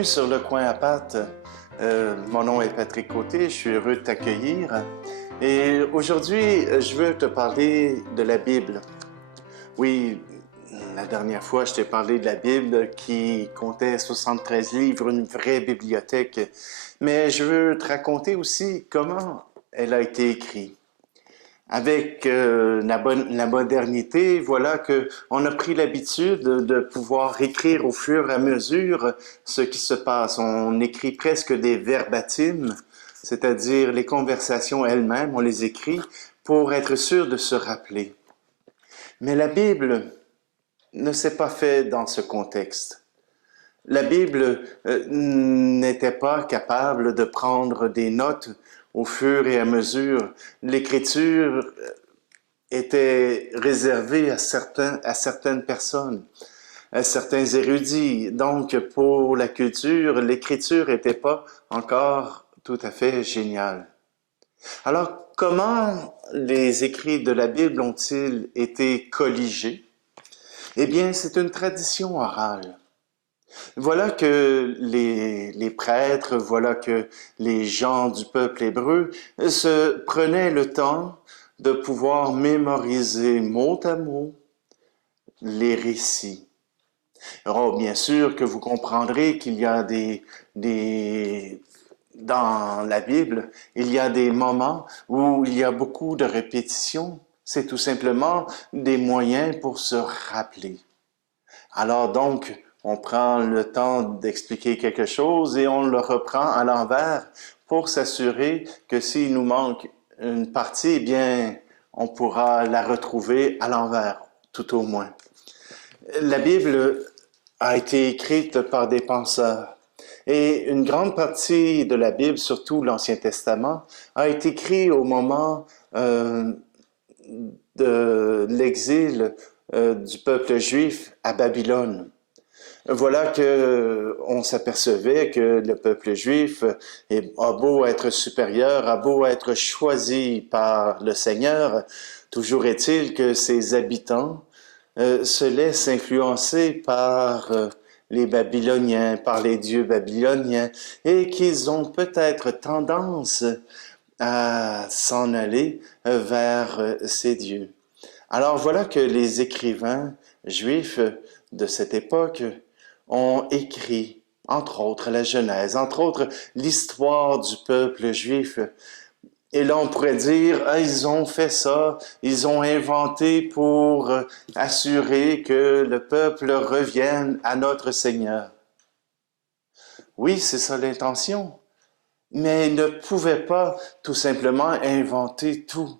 Bienvenue sur Le Coin à Pâtes. Mon nom est Patrick Côté, je suis heureux de t'accueillir. Et aujourd'hui, je veux te parler de la Bible. Oui, la dernière fois, je t'ai parlé de la Bible qui comptait 73 livres, une vraie bibliothèque. Mais je veux te raconter aussi comment elle a été écrite. Avec la modernité, voilà que on a pris l'habitude de pouvoir écrire au fur et à mesure ce qui se passe. On écrit presque des verbatims, c'est-à-dire les conversations elles-mêmes, on les écrit pour être sûr de se rappeler. Mais la Bible ne s'est pas faite dans ce contexte. La Bible n'était pas capable de prendre des notes au fur et à mesure. L'Écriture était réservée à certaines personnes, à certains érudits. Donc, pour la culture, l'écriture n'était pas encore tout à fait géniale. Alors, comment les écrits de la Bible ont-ils été colligés? Eh bien, c'est une tradition orale. Voilà que les prêtres, voilà que les gens du peuple hébreu se prenaient le temps de pouvoir mémoriser mot à mot les récits. Alors, bien sûr que vous comprendrez qu'il y a dans la Bible, il y a des moments où il y a beaucoup de répétitions. C'est tout simplement des moyens pour se rappeler. Alors donc, on prend le temps d'expliquer quelque chose et on le reprend à l'envers pour s'assurer que s'il nous manque une partie, eh bien, on pourra la retrouver à l'envers, tout au moins. La Bible a été écrite par des penseurs. Et une grande partie de la Bible, surtout l'Ancien Testament, a été écrite au moment de l'exil du peuple juif à Babylone. Voilà que on s'apercevait que le peuple juif a beau être supérieur, a beau être choisi par le Seigneur, toujours est-il que ses habitants se laissent influencer par les Babyloniens, par les dieux babyloniens, et qu'ils ont peut-être tendance à s'en aller vers ces dieux. Alors voilà que les écrivains juifs de cette époque ont écrit, entre autres, la Genèse, entre autres, l'histoire du peuple juif. Et là, on pourrait dire, ah, ils ont fait ça, ils ont inventé pour assurer que le peuple revienne à notre Seigneur. Oui, c'est ça l'intention, mais ils ne pouvaient pas tout simplement inventer tout.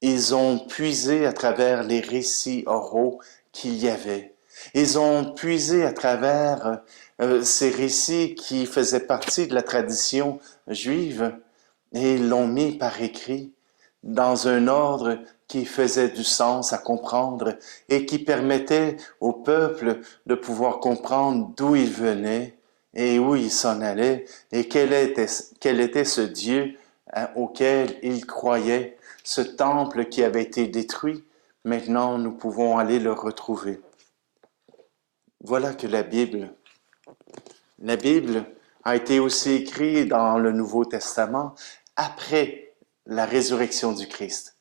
Ils ont puisé à travers les récits oraux qu'il y avait. Ils ont puisé à travers ces récits qui faisaient partie de la tradition juive et ils l'ont mis par écrit dans un ordre qui faisait du sens à comprendre et qui permettait au peuple de pouvoir comprendre d'où il venait et où il s'en allait et quel était ce Dieu auquel il croyait, ce temple qui avait été détruit. Maintenant, nous pouvons aller le retrouver. Voilà que la Bible a été aussi écrite dans le Nouveau Testament après la résurrection du Christ.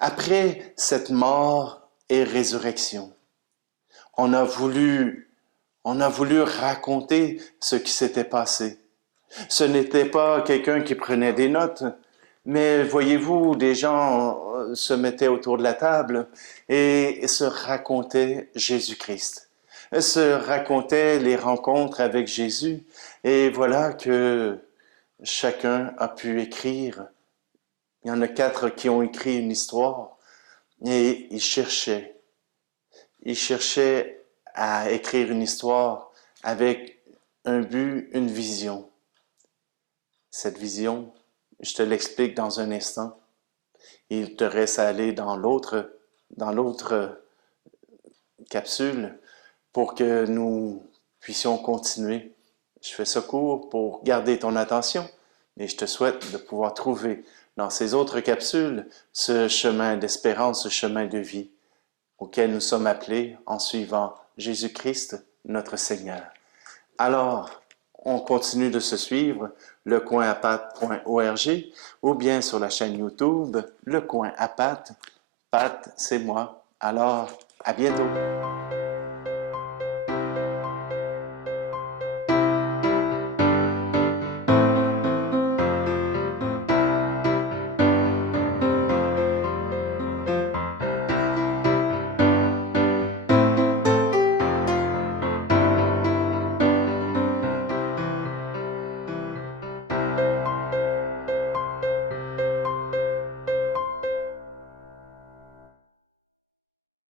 Après cette mort et résurrection, on a voulu raconter ce qui s'était passé. Ce n'était pas quelqu'un qui prenait des notes, mais voyez-vous, des gens se mettaient autour de la table et se racontaient Jésus-Christ, se racontaient les rencontres avec Jésus, et voilà que chacun a pu écrire. Il y en a 4 qui ont écrit une histoire, et ils cherchaient à écrire une histoire avec un but, une vision. Cette vision, je te l'explique dans un instant. Il te reste à aller dans l'autre capsule pour que nous puissions continuer. Je fais ça court pour garder ton attention, et je te souhaite de pouvoir trouver dans ces autres capsules ce chemin d'espérance, ce chemin de vie auquel nous sommes appelés en suivant Jésus-Christ, notre Seigneur. Alors, on continue de se suivre, lecoinapat.org ou bien sur la chaîne YouTube, Le Coin à Pat. Pat, c'est moi. Alors, à bientôt.